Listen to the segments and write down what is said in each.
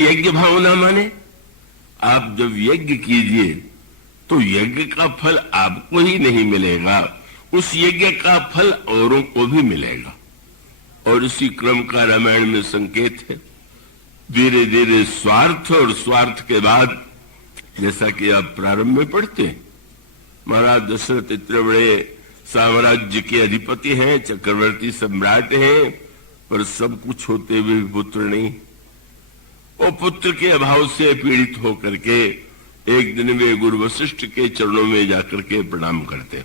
यज्ञ भावना माने आप जब यज्ञ कीजिए तो यज्ञ का फल आपको ही नहीं मिलेगा, उस यज्ञ का फल औरों को भी मिलेगा। और इसी क्रम का रामायण में संकेत है। धीरे धीरे स्वार्थ और स्वार्थ के बाद, जैसा कि आप प्रारंभ में पढ़ते हैं, महाराज दशरथ इतने बड़े साम्राज्य के अधिपति हैं, चक्रवर्ती सम्राट हैं, पर सब कुछ होते हुए पुत्र नहीं। वो पुत्र के अभाव से पीड़ित होकर के एक दिन वे गुरु वशिष्ठ के चरणों में जाकर के प्रणाम करते।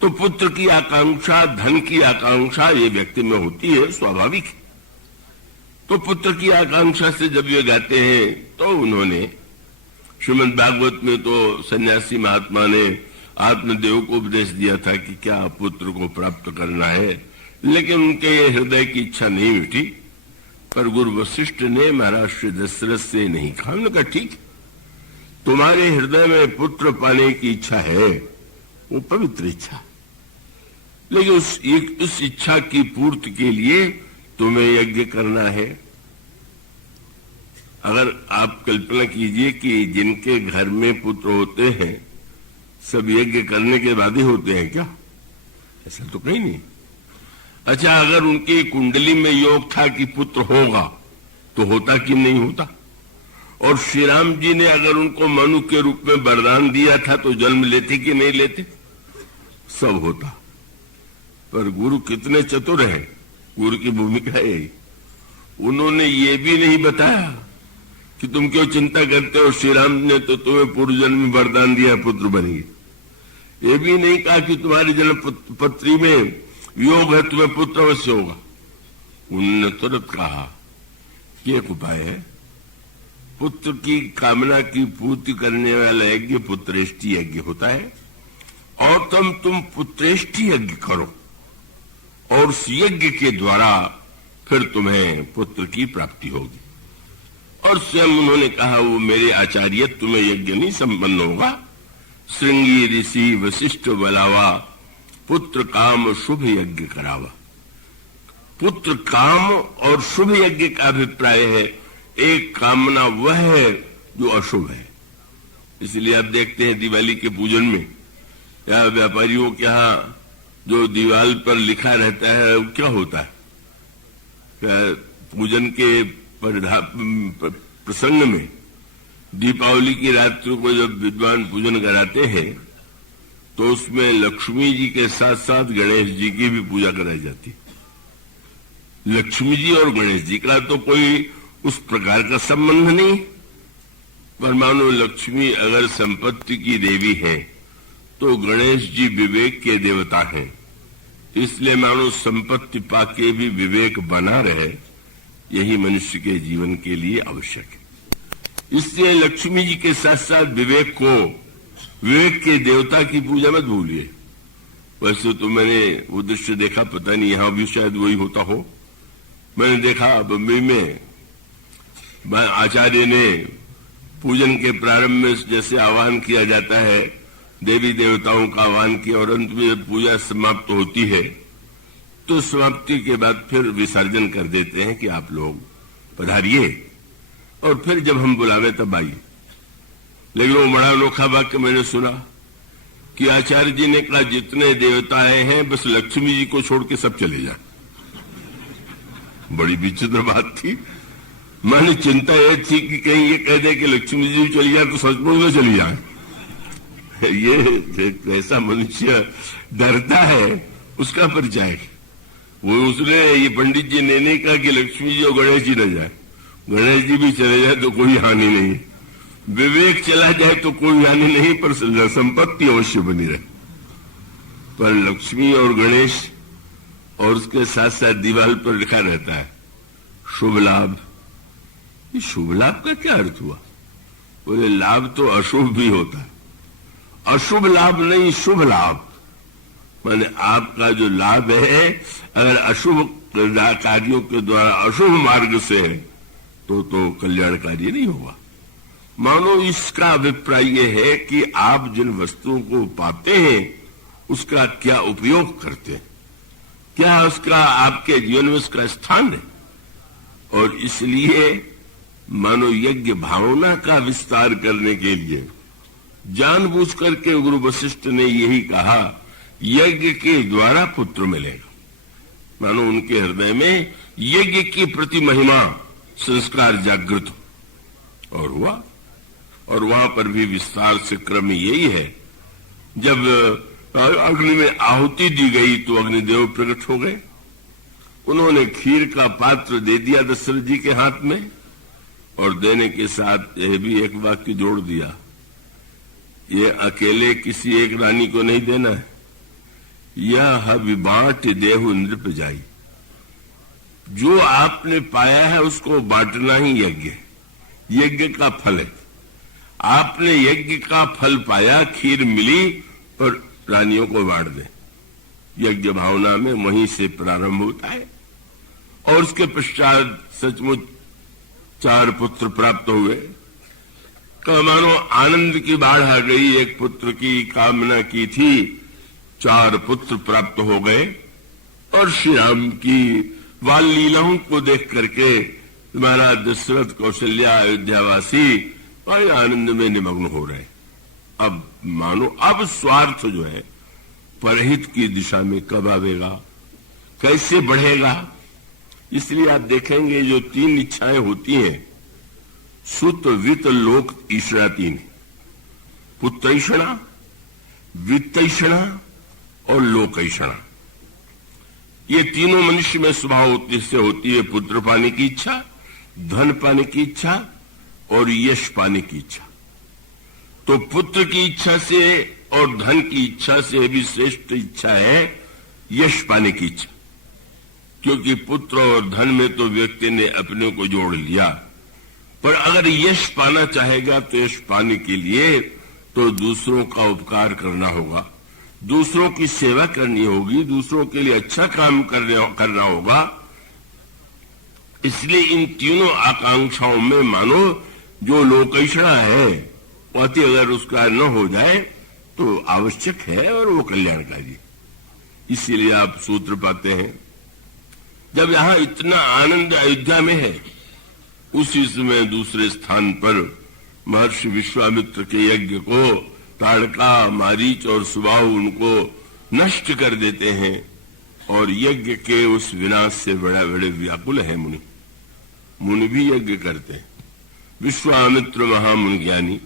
तो पुत्र की आकांक्षा, धन की आकांक्षा ये व्यक्ति में होती है, स्वाभाविक है। तो पुत्र की आकांक्षा से जब ये गाते हैं तो उन्होंने श्रीमद् भागवत में तो सन्यासी महात्मा ने आत्मदेव को उपदेश दिया था कि क्या पुत्र को प्राप्त करना है, लेकिन उनके हृदय की इच्छा नहीं मिटी। पर गुरु वशिष्ठ ने महाराज श्री दशरथ से नहीं कहा। उन्होंने कहा ठीक, तुम्हारे हृदय में पुत्र पाने की इच्छा है, वो पवित्र इच्छा, लेकिन उस इच्छा की पूर्ति के लिए तुम्हें यज्ञ करना है। अगर आप कल्पना कीजिए कि जिनके घर में पुत्र होते हैं सब यज्ञ करने के बाद ही होते हैं क्या? ऐसा तो कहीं नहीं। अच्छा, अगर उनकी कुंडली में योग था कि पुत्र होगा तो होता कि नहीं होता? और श्री राम जी ने अगर उनको मनु के रूप में वरदान दिया था तो जन्म लेते कि नहीं लेते? सब होता। पर गुरु कितने चतुर हैं, गुरु की भूमिका है। उन्होंने ये भी नहीं बताया कि तुम क्यों चिंता करते हो, श्री राम ने तो तुम्हें पूर्व जन्म में वरदान दिया पुत्र बनिए। ये भी नहीं कहा कि तुम्हारी जन्म पत्री में योग है, तुम्हें पुत्र अवश्य होगा। उन्होंने तुरंत कहा कि एक उपाय है, पुत्र की कामना की पूर्ति करने वाला यज्ञ पुत्रेष्टि यज्ञ होता है, और तुम पुत्रेष्टि यज्ञ करो और उस यज्ञ के द्वारा फिर तुम्हें पुत्र की प्राप्ति होगी। और स्वयं उन्होंने कहा, वो मेरे आचार्य, तुम्हें यज्ञ नहीं संपन्न होगा। श्रृंगी ऋषि वशिष्ठ बलावा, पुत्र काम शुभ यज्ञ करावा। पुत्र काम और शुभ यज्ञ का अभिप्राय है, एक कामना वह है जो अशुभ है। इसलिए आप देखते हैं दिवाली के पूजन में या व्यापारियों के यहाँ जो दीवार पर लिखा रहता है वो क्या होता है? पूजन के प्रसंग में दीपावली की रात्रि को जब विद्वान पूजन कराते हैं तो उसमें लक्ष्मी जी के साथ साथ गणेश जी की भी पूजा कराई जाती है। लक्ष्मी जी और गणेश जी का तो कोई उस प्रकार का संबंध नहीं, पर मानो लक्ष्मी अगर संपत्ति की देवी है तो गणेश जी विवेक के देवता हैं, इसलिए मानो संपत्ति पाके भी विवेक बना रहे, यही मनुष्य के जीवन के लिए आवश्यक है। इसलिए लक्ष्मी जी के साथ साथ विवेक को, विवेक के देवता की पूजा मत भूलिए। वैसे तो मैंने वो दृश्य देखा, पता नहीं यहां भी शायद वही होता हो। मैंने देखा बम्बई में आचार्य ने पूजन के प्रारंभ में जैसे आह्वान किया जाता है, देवी देवताओं का आह्वान किया, और अंत में जब पूजा समाप्त होती है तो समाप्ति के बाद फिर विसर्जन कर देते हैं कि आप लोग पधारिए, और फिर जब हम बुलावे तब आइए। लेकिन वो बड़ा अनोखा वाक्य मैंने सुना कि आचार्य जी ने कहा, जितने देवता आए हैं बस लक्ष्मी जी को छोड़ के सब चले जाए। बड़ी विचित्र बात थी। मैंने चिंता यह थी कि कहीं ये कह दे कि लक्ष्मी जी चली जाए तो सचमुच में चली जाए। ये ऐसा मनुष्य डरता है, उसका परिचय। वो उसने, ये पंडित जी ने नहीं कहा कि लक्ष्मी जी और गणेश जी न जाए, गणेश जी भी चले जाए तो कोई हानि नहीं, विवेक चला जाए तो कोई हानि नहीं, पर संपत्ति अवश्य बनी रहे। पर लक्ष्मी और गणेश और उसके साथ साथ दीवार पर लिखा रहता है शुभ लाभ। ये शुभ लाभ का क्या अर्थ हुआ? बोले लाभ तो अशुभ भी होता है, अशुभ लाभ नहीं, शुभ लाभ। माने आपका जो लाभ है अगर अशुभ कार्यों के द्वारा अशुभ मार्ग से है तो कल्याणकारी नहीं होगा। मानो इसका अभिप्राय यह है कि आप जिन वस्तुओं को पाते हैं उसका क्या उपयोग करते हैं, क्या उसका आपके जीवन में उसका स्थान है। और इसलिए मानो यज्ञ भावना का विस्तार करने के लिए जानबूझ करके गुरु वशिष्ठ ने यही कहा, यज्ञ के द्वारा पुत्र मिलेगा। मानो उनके हृदय में यज्ञ की प्रति महिमा संस्कार जागृत हो। और हुआ, और वहां पर भी विस्तार से क्रम यही है। जब अग्नि में आहुति दी गई तो अग्निदेव प्रकट हो गए। उन्होंने खीर का पात्र दे दिया दशरथ जी के हाथ में, और देने के साथ यह भी एक वाक्य जोड़ दिया, ये अकेले किसी एक रानी को नहीं देना है, यह विबाट देहु नृप जाई। जो आपने पाया है उसको बांटना ही यज्ञ है, यज्ञ का फल है। आपने यज्ञ का फल पाया, खीर मिली, और रानियों को बांट दे। यज्ञ भावना में वहीं से प्रारंभ होता है। और उसके पश्चात सचमुच 4 पुत्र प्राप्त हुए। मानो आनंद की बाढ़ आ गई। एक पुत्र की कामना की थी, 4 पुत्र प्राप्त हो गए। और श्री राम की बाल लीलाओं को देख करके महाराज दशरथ, कौशल्या, अयोध्यावासी बड़े आनंद में निमग्न हो रहे। अब मानो अब स्वार्थ जो है परहित की दिशा में कब आवेगा, कैसे बढ़ेगा। इसलिए आप देखेंगे जो 3 इच्छाएं होती हैं, सुत वित्त लोक ईश्वरा 3, पुत्रैषणा, वित्तैषणा और लोकैषणा। ये तीनों मनुष्य में स्वभाव से होती है। पुत्र पाने की इच्छा, धन पाने की इच्छा और यश पाने की इच्छा। तो पुत्र की इच्छा से और धन की इच्छा से भी श्रेष्ठ इच्छा है यश पाने की इच्छा। क्योंकि पुत्र और धन में तो व्यक्ति ने अपने को जोड़ लिया, पर अगर यश पाना चाहेगा तो यश पाने के लिए तो दूसरों का उपकार करना होगा, दूसरों की सेवा करनी होगी, दूसरों के लिए अच्छा काम करना होगा। इसलिए इन तीनों आकांक्षाओं में मानो जो लोकैषणा है अति अगर उसका न हो जाए तो आवश्यक है और वो कल्याणकारी। इसीलिए आप सूत्र पाते हैं, जब यहां इतना आनंद अयोध्या में है, उसी समय दूसरे स्थान पर महर्षि विश्वामित्र के यज्ञ को ताड़का, मारीच और सुबाहु उनको नष्ट कर देते हैं। और यज्ञ के उस विनाश से बड़ा बड़े व्याकुल है मुनि। मुनि भी यज्ञ करते हैं। विश्वामित्र महामुनि ज्ञानी,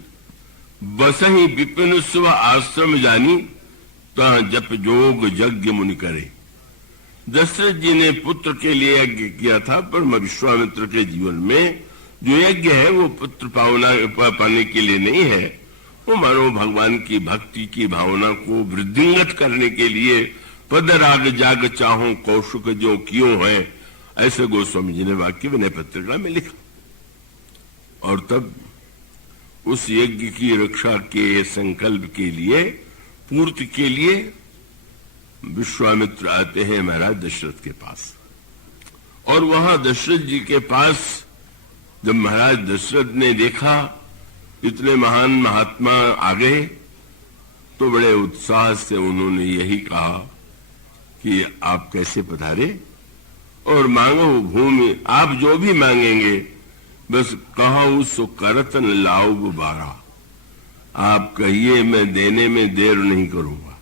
बसहि विपिन सुव आश्रम जानी, तह जप जोग यज्ञ मुनि करे। दशरथ जी ने पुत्र के लिए यज्ञ किया था, पर विश्वामित्र के जीवन में जो यज्ञ है वो पुत्र पाने के लिए नहीं है, वो मानो भगवान की भक्ति की भावना को वृद्धिंगत करने के लिए पद राग जाग चाहो कौशुक जो क्यों है, ऐसे गोस्वामी जी ने वाक्य विनय पत्रिका में लिखा। और तब उस यज्ञ की रक्षा के संकल्प के लिए, पूर्ति के लिए विश्वामित्र आते हैं महाराज दशरथ के पास। और वहां दशरथ जी के पास जब महाराज दशरथ ने देखा इतने महान महात्मा आ गए, तो बड़े उत्साह से उन्होंने यही कहा कि आप कैसे पधारे और मांगो भूमि, आप जो भी मांगेंगे बस कहो सो करतन लाओ बारा। आप कहिए, मैं देने में देर नहीं करूंगा।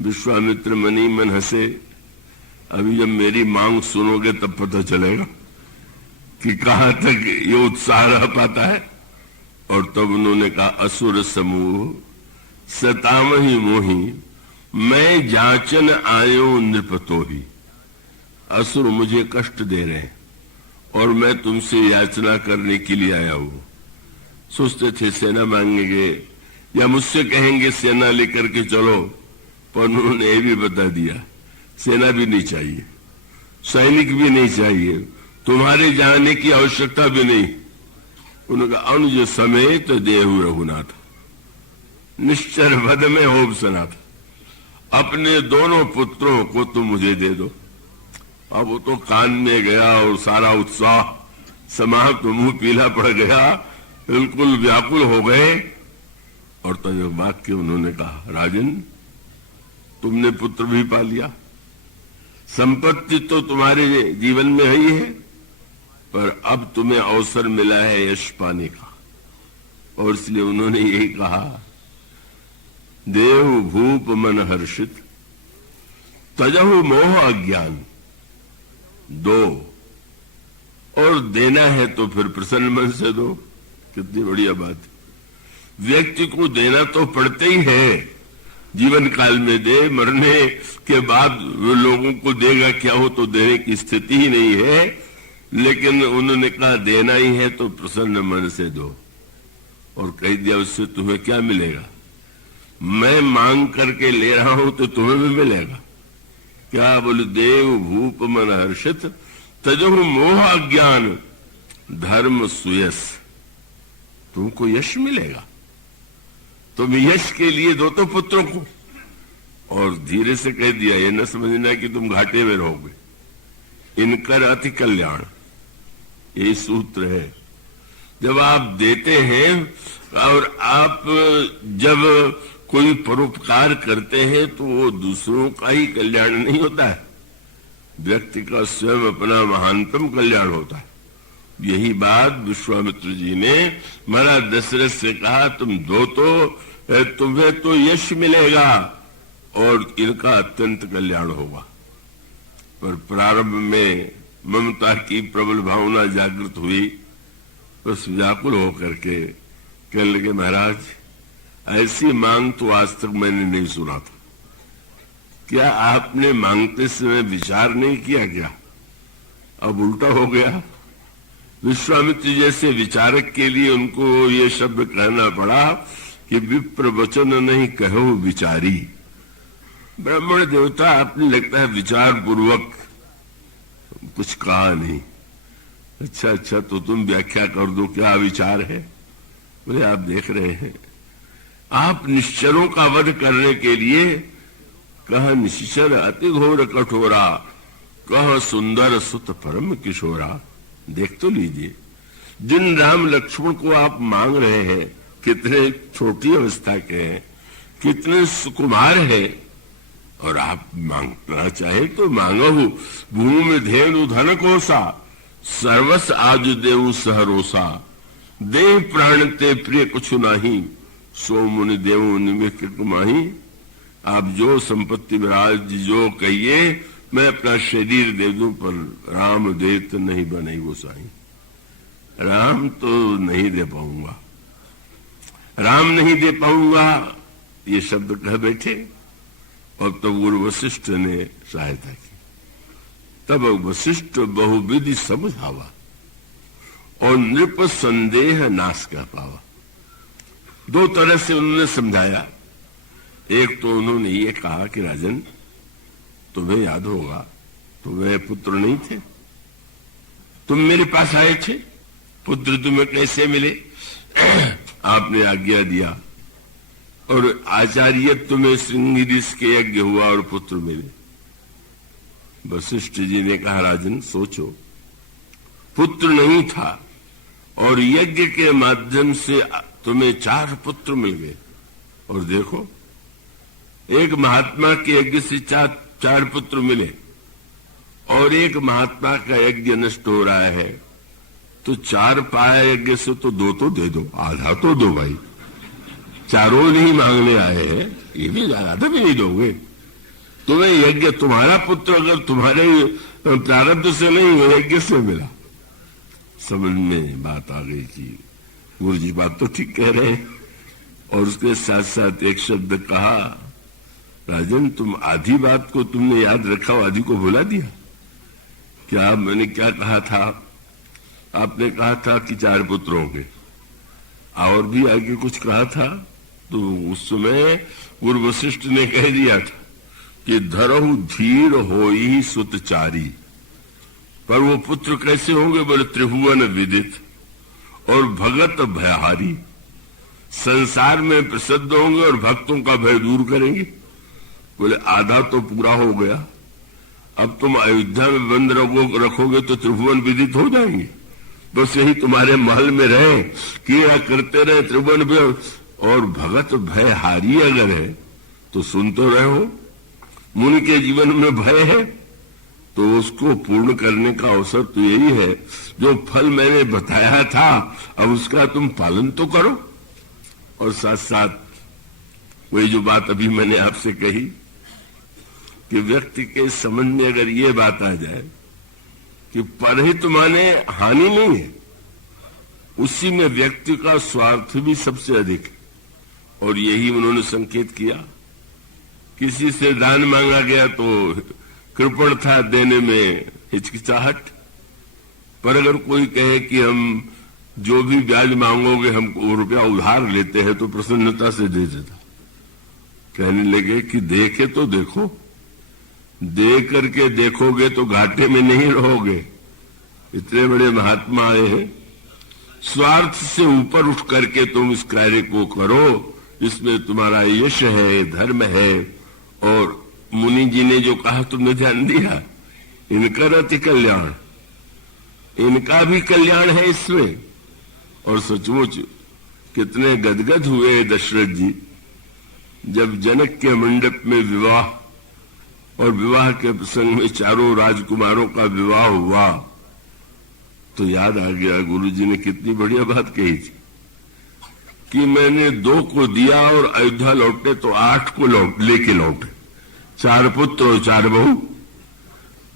विश्वामित्र मनी मन हंसे। अभी जब मेरी मांग सुनोगे तब पता चलेगा कि कहां तक ये उत्साह रह पाता है। और तब उन्होंने कहा, असुर समूह सतामहि मोही, मैं जाचन आयो नृपतो ही। असुर मुझे कष्ट दे रहे हैं और मैं तुमसे याचना करने के लिए आया हूं। सोचते थे सेना मांगेंगे या मुझसे कहेंगे सेना लेकर के चलो, पर उन्होंने ये भी बता दिया सेना भी नहीं चाहिए, सैनिक भी नहीं चाहिए, तुम्हारे जाने की आवश्यकता भी नहीं। उन्होंने कहा, अनुज समेत देहु रघुनाथ, निश्चर वध में होब सनाथ, अपने दोनों पुत्रों को तुम मुझे दे दो। अब वो तो कान में गया और सारा उत्साह समाप्त, मुंह पीला पड़ गया, बिल्कुल व्याकुल हो गए। और तो ये वाक्य उन्होंने कहा, राजन तुमने पुत्र भी पा लिया, संपत्ति तो तुम्हारे जीवन में ही है, पर अब तुम्हें अवसर मिला है यश पाने का, और इसलिए उन्होंने यही कहा, देव भूप मन हर्षित तजहु मोह अज्ञान, दो, और देना है तो फिर प्रसन्न मन से दो। कितनी बढ़िया बात है। व्यक्ति को देना तो पड़ता ही है, जीवन काल में दे, मरने के बाद वो लोगों को देगा क्या, हो तो देने की स्थिति ही नहीं है, लेकिन उन्होंने कहा देना ही है तो प्रसन्न मन से दो। और कह दिया उससे तुम्हें क्या मिलेगा, मैं मांग करके ले रहा हूं तो तुम्हें भी मिलेगा। क्या बोले, देव भूप मन हर्षित तजहु मोह अज्ञान धर्म सुयस, तुमको यश मिलेगा, तुम यश के लिए दो तो पुत्रों को। और धीरे से कह दिया, ये न समझना कि तुम घाटे में रहोगे, इनकर अति कल्याण, ये सूत्र है। जब आप देते हैं और आप जब कोई परोपकार करते हैं तो वो दूसरों का ही कल्याण नहीं होता है, व्यक्ति का स्वयं अपना महानतम कल्याण होता है। यही बात विश्वामित्र जी ने महाराज दशरथ से कहा, तुम दो तो तुम्हें तो यश मिलेगा और इनका अत्यंत कल्याण होगा। पर प्रारंभ में ममता की प्रबल भावना जागृत हुई, बस व्याकुल होकर के कहने लगे, महाराज ऐसी मांग तो आज तक मैंने नहीं सुना था। क्या आपने मांगते समय विचार नहीं किया क्या? अब उल्टा हो गया। विश्वामित्र जैसे विचारक के लिए उनको ये शब्द कहना पड़ा कि विप्र वचन नहीं कहो विचारी। ब्राह्मण देवता आपने लगता है विचार पूर्वक कुछ कहा नहीं। अच्छा तो तुम व्याख्या कर दो, क्या विचार है? बोले, आप देख रहे हैं, आप निश्चरों का वध करने के लिए कह निश्चर अति घोर कठोरा, कह सुंदर सुत परम किशोरा। देख तो लीजिए, जिन राम लक्ष्मण को आप मांग रहे हैं, कितने छोटी अवस्था के हैं, कितने सुकुमार है, और आप मांगना चाहे तो मांगो। भूमि धेनु धन कोसा, सर्वस आज देव सहरोसा, देव प्राण ते प्रिय कुछ नाही, सो मुनि देव निमित्त कुमाही। आप जो संपत्ति महाराज जो कहिए, मैं अपना शरीर दे दूं, पर राम देत नहीं बने गोसाई। राम तो नहीं दे पाऊंगा, राम नहीं दे पाऊंगा, ये शब्द कह बैठे। और तब गुरु वशिष्ठ ने सहायता की। तब वशिष्ठ बहुविधि समझावा और नृप संदेह नाश कर पावा। दो तरह से उन्होंने समझाया। एक तो उन्होंने ये कहा कि राजन, तुम्हें याद होगा, तुम्हें पुत्र नहीं थे, तुम मेरे पास आए थे, पुत्र तुम्हें कैसे मिले? आपने आज्ञा दिया और आचार्य तुम्हें सिंहरिष के यज्ञ हुआ और पुत्र मिले। वशिष्ठ जी ने कहा, राजन सोचो, पुत्र नहीं था और यज्ञ के माध्यम से तुम्हें 4 पुत्र मिल गए। और देखो, एक महात्मा के यज्ञ से 4 पुत्र मिले और एक महात्मा का यज्ञ नष्ट हो रहा है, तो 4 पाया यज्ञ से तो 2 तो दे दो, आधा तो दो भाई। 4 नहीं मांगने आए हैं, ये भी आधा भी नहीं दोगे? तुम्हें यज्ञ, तुम्हारा पुत्र अगर तुम्हारे प्रारब्ध से नहीं यज्ञ से मिला। समझ में बात आ गई कि गुरु जी बात तो ठीक कह रहे हैं। और उसके साथ साथ एक शब्द कहा, राजन तुम आधी बात को तुमने याद रखा, आधी को भुला दिया। क्या मैंने क्या कहा था? आपने कहा था कि 4 पुत्र होंगे, और भी आगे कुछ कहा था। तो उस समय गुरु वशिष्ठ ने कह दिया था कि धरहु धीर होई सुतचारी। पर वो पुत्र कैसे होंगे? बोले, त्रिभुवन विदित और भगत भयहारी, संसार में प्रसिद्ध होंगे और भक्तों का भय दूर करेंगे। बोले, आधा तो पूरा हो गया, अब तुम अयोध्या में बंद रखोगे तो त्रिभुवन विदित हो जाएंगे। बस यही तुम्हारे महल में रहे, किया करते रहे त्रिभुवन भी। और भगत भयहारी अगर है तो सुन तो रहे हो, मुनि के जीवन में भय है, तो उसको पूर्ण करने का अवसर तो यही है, जो फल मैंने बताया था अब उसका तुम पालन तो करो। और साथ साथ वही जो बात अभी मैंने आपसे कही कि व्यक्ति के समझ में अगर ये बात आ जाए कि परहित माने हानि नहीं है, उसी में व्यक्ति का स्वार्थ भी सबसे अधिक है। और यही उन्होंने संकेत किया। किसी से दान मांगा गया तो कृपण था, देने में हिचकिचाहट, पर अगर कोई कहे कि हम जो भी ब्याज मांगोगे हमको रुपया उधार लेते हैं तो प्रसन्नता से दे देता। कहने लगे कि देखे तो देखो, दे करके देखोगे तो घाटे में नहीं रहोगे। इतने बड़े महात्मा आए हैं, स्वार्थ से ऊपर उठ करके तुम इस कार्य को करो, इसमें तुम्हारा यश है, धर्म है। और मुनि जी ने जो कहा तुमने ध्यान दिया, इनका रति कल्याण, इनका भी कल्याण है इसमें। और सचमुच कितने गदगद हुए दशरथ जी जब जनक के मंडप में विवाह और विवाह के प्रसंग में चारों राजकुमारों का विवाह हुआ तो याद आ गया गुरु जी ने कितनी बढ़िया बात कही थी कि मैंने 2 को दिया और अयोध्या लौटे तो 8 को लेके लौटे, 4 पुत्र और 4 बहू।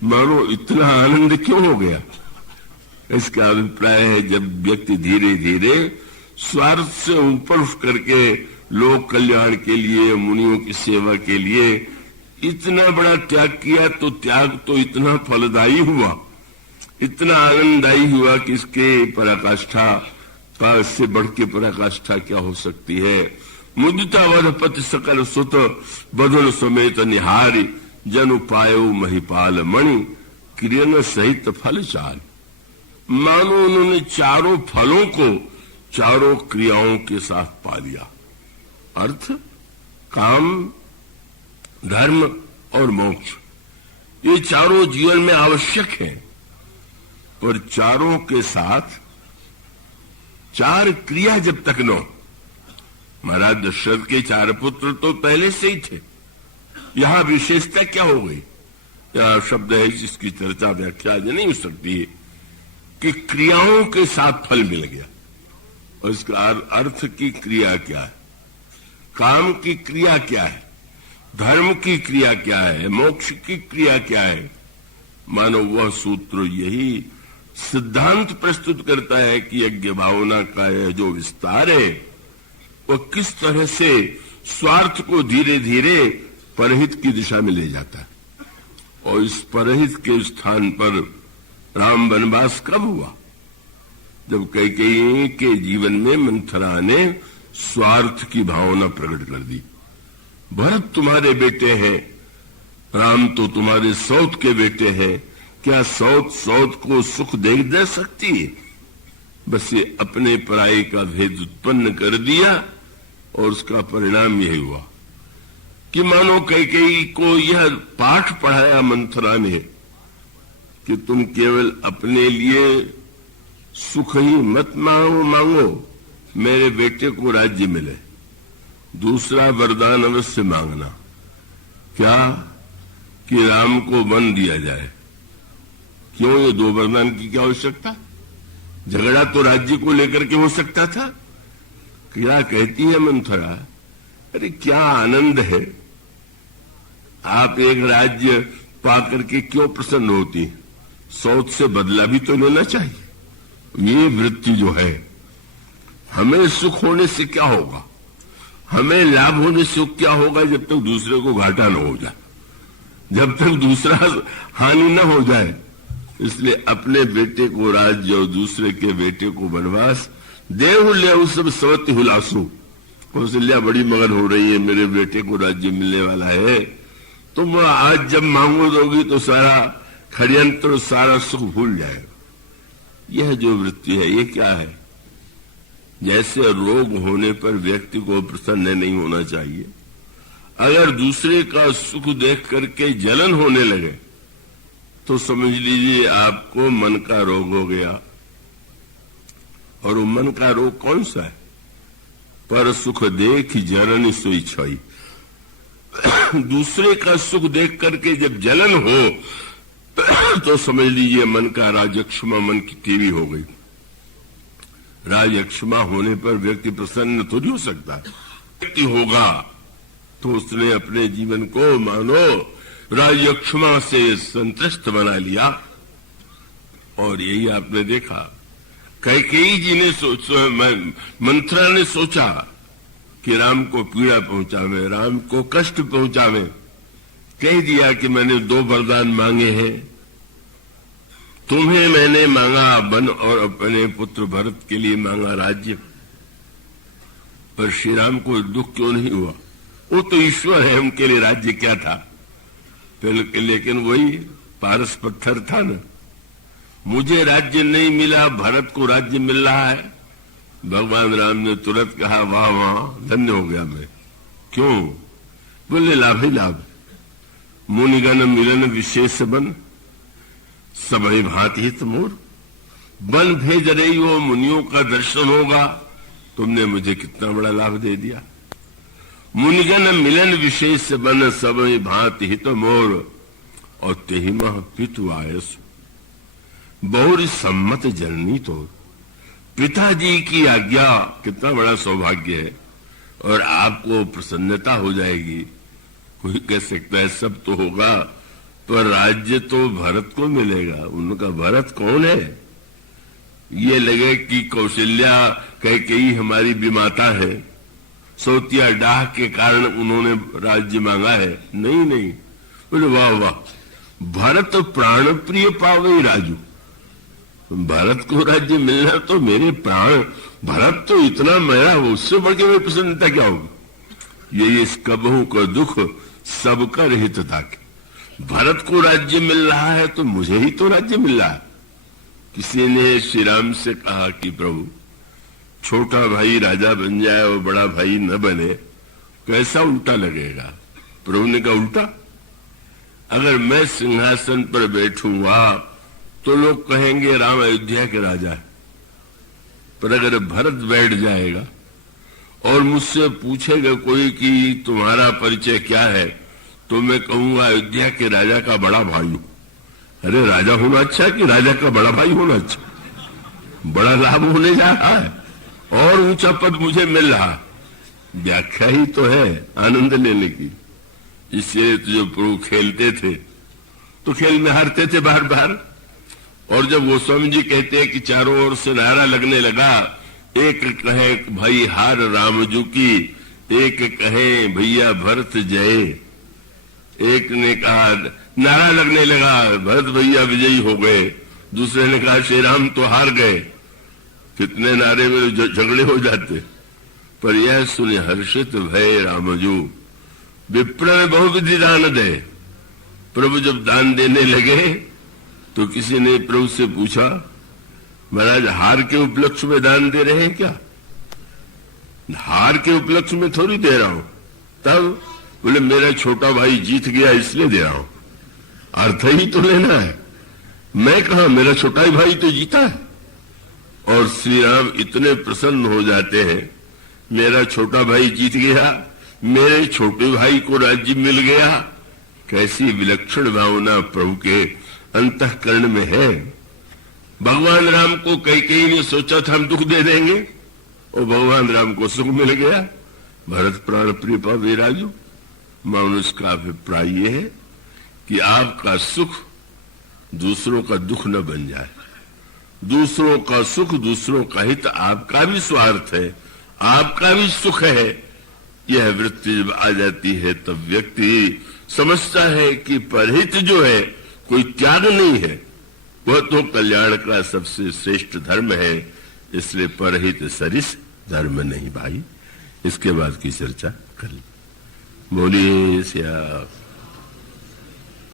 मानो इतना आनंद क्यों हो गया? इसका अभिप्राय है जब व्यक्ति धीरे धीरे स्वार्थ से ऊपर उठ करके लोक कल्याण के लिए, मुनियों की सेवा के लिए इतना बड़ा त्याग किया, तो त्याग तो इतना फलदायी हुआ, इतना आनंददायी हुआ कि इसके पराकाष्ठा का, इससे बढ़ के पराकाष्ठा क्या हो सकती है। मुदिता वधपति सकल सुत बधुन समेत निहारी, जनु पायो महिपाल मणि, क्रियन सहित फल चाल। मानो उन्होंने चारों फलों को चारों क्रियाओं के साथ पा लिया। अर्थ, काम, धर्म और मोक्ष, ये चारों जीवन में आवश्यक हैं, पर चारों के साथ 4 क्रिया जब तक न हो। महाराज दशरथ के 4 पुत्र तो पहले से ही थे। यहां विशेषता क्या हो गई? यह शब्द है जिसकी चर्चा व्याख्या नहीं हो सकती है कि क्रियाओं के साथ फल मिल गया। और इसका अर्थ की क्रिया क्या है, काम की क्रिया क्या है, धर्म की क्रिया क्या है, मोक्ष की क्रिया क्या है। मानो वह सूत्र यही सिद्धांत प्रस्तुत करता है कि यज्ञ भावना का यह जो विस्तार है वह किस तरह से स्वार्थ को धीरे धीरे परहित की दिशा में ले जाता है। और इस परहित के स्थान पर राम वनवास कब हुआ? जब कैकेयी के जीवन में मंथरा ने स्वार्थ की भावना प्रकट कर दी। भरत तुम्हारे बेटे हैं, राम तो तुम्हारे सौत के बेटे हैं, क्या सौत को सुख दे सकती है? बस ये अपने पराई का भेद उत्पन्न कर दिया और उसका परिणाम यही हुआ कि मानो कैकेयी को यह पाठ पढ़ाया मंथरा ने कि तुम केवल अपने लिए सुख ही मत मांगो, मेरे बेटे को राज्य मिले। दूसरा वरदान अवश्य मांगना, क्या कि राम को वन दिया जाए। क्यों? ये 2 वरदान की क्या आवश्यकता? झगड़ा तो राज्य को लेकर के हो सकता था। क्या कहती है मंथरा, अरे क्या आनंद है, आप एक राज्य पाकर के क्यों प्रसन्न होती? सौत से बदला भी तो लेना चाहिए। ये वृत्ति जो है, हमें सुख होने से क्या होगा, हमें लाभ होने से क्या होगा जब तक दूसरे को घाटा न हो जाए, जब तक दूसरा हानि न हो जाए। इसलिए अपने बेटे को राज्य और दूसरे के बेटे को वनवास, देव ले सब सवति हुलासू। कौशल्या बड़ी मगन हो रही है, मेरे बेटे को राज्य मिलने वाला है, तुम आज जब मांगो दोगी तो सारा षड्यंत्र, सारा सुख भूल जाएगा। यह जो वृत्ति है ये क्या है? जैसे रोग होने पर व्यक्ति को प्रसन्न नहीं होना चाहिए, अगर दूसरे का सुख देख करके जलन होने लगे तो समझ लीजिए आपको मन का रोग हो गया। और वो मन का रोग कौन सा है? पर सुख देख जलन सोई छई। दूसरे का सुख देख करके जब जलन हो तो समझ लीजिए मन का राजक्षमा मन की टीवी हो गई। राजक्षमा होने पर व्यक्ति प्रसन्न थोड़ी हो सकता है। व्यक्ति होगा तो उसने अपने जीवन को मानो राजक्षमा से संतुष्ट बना लिया। और यही आपने देखा, कैकेयी जी ने मंथरा ने सोचा कि राम को पीड़ा पहुंचावे, राम को कष्ट पहुंचावे। कह दिया कि मैंने 2 वरदान मांगे हैं, तुम्हें मैंने मांगा वन और अपने पुत्र भरत के लिए मांगा राज्य। पर श्री राम को दुख क्यों नहीं हुआ? वो तो ईश्वर है, उनके लिए राज्य क्या था? लेकिन वही पारस पत्थर था ना। मुझे राज्य नहीं मिला, भरत को राज्य मिल रहा है। भगवान राम ने तुरंत कहा वाह वाह, धन्य हो गया मैं। क्यों? बोले लाभ ही लाभ। मुनिगण मिलन विशेष बन, सबहि भांति हित मोर। बन भेज रही हो, मुनियों का दर्शन होगा। तुमने मुझे कितना बड़ा लाभ दे दिया। मुनिगण मिलन विशेष बन, सबहि भांति हित मोर। और तेहि मह पितु आयस, बहुरी सम्मत जननी तो। पिताजी की आज्ञा कितना बड़ा सौभाग्य है। और आपको प्रसन्नता हो जाएगी। कोई कह सकता है सब तो होगा, पर राज्य तो भरत को मिलेगा। उनका भरत कौन है? ये लगे कि कौशल्या कैकेयी हमारी विमाता है, सौतिया डाह के कारण उन्होंने राज्य मांगा है। नहीं नहीं, बोले वाह वाह, भरत प्राण प्रिय पावे राजू। भरत को राज्य मिलना तो मेरे प्राण, भरत तो इतना मेरा, उससे बढ़ के मेरी प्रसन्नता क्या होगी? ये इस कबहू का दुख सबका रहित था। भरत को राज्य मिल रहा है तो मुझे ही तो राज्य मिल रहा है। किसी ने श्री राम से कहा कि प्रभु, छोटा भाई राजा बन जाए और बड़ा भाई न बने, कैसा उल्टा लगेगा? प्रभु ने कहा उल्टा? अगर मैं सिंहासन पर बैठूंगा तो लोग कहेंगे राम अयोध्या के राजा है। पर अगर भरत बैठ जाएगा और मुझसे पूछेगा कोई कि तुम्हारा परिचय क्या है, तो मैं कहूंगा अयोध्या के राजा का बड़ा भाई हूं। अरे राजा होना अच्छा कि राजा का बड़ा भाई होना अच्छा? बड़ा लाभ होने जा रहा है और ऊंचा पद मुझे मिल रहा है। व्याख्या ही तो है आनंद लेने की। इसलिए तो जो प्रभु खेलते थे तो खेल में हारते थे बार बार। और जब गोस्वामी जी कहते हैं कि चारों ओर से नारा लगने लगा, एक कहे भाई हार रामजू की, एक कहे भैया भरत जय। एक ने कहा, नारा लगने लगा भरत भैया विजयी हो गए, दूसरे ने कहा श्री राम तो हार गए। कितने नारे में झगड़े हो जाते। पर यह सुने हर्षित भय रामजू, विप्र में बहुविधि दान दे। प्रभु जब दान देने लगे तो किसी ने प्रभु से पूछा, महाराज हार के उपलक्ष्य में दान दे रहे हैं क्या? हार के उपलक्ष्य में थोड़ी दे रहा हूं। तब बोले मेरा छोटा भाई जीत गया इसलिए दे रहा हूं। अर्थ ही तो लेना है। मैं कहा, मेरा छोटा ही भाई तो जीता है। और श्री राम इतने प्रसन्न हो जाते हैं, मेरा छोटा भाई जीत गया, मेरे छोटे भाई को राज्य मिल गया। कैसी विलक्षण भावना प्रभु के अंतःकरण में है। भगवान राम को कैकेयी ने सोचा था हम दुख दे देंगे, और भगवान राम को सुख मिल गया। भरत प्राण प्रिय पावे राजू। मनुष्य का अभिप्राय यह है कि आपका सुख दूसरों का दुख न बन जाए। दूसरों का सुख, दूसरों का हित आपका भी स्वार्थ है, आपका भी सुख है। यह वृत्ति जब आ जाती है तब व्यक्ति समझता है कि परहित जो है कोई त्याग नहीं है, वह तो कल्याण का सबसे श्रेष्ठ धर्म है। इसलिए परहित सरिस धर्म नहीं भाई। इसके बाद की चर्चा कल। बोलिए श्याम।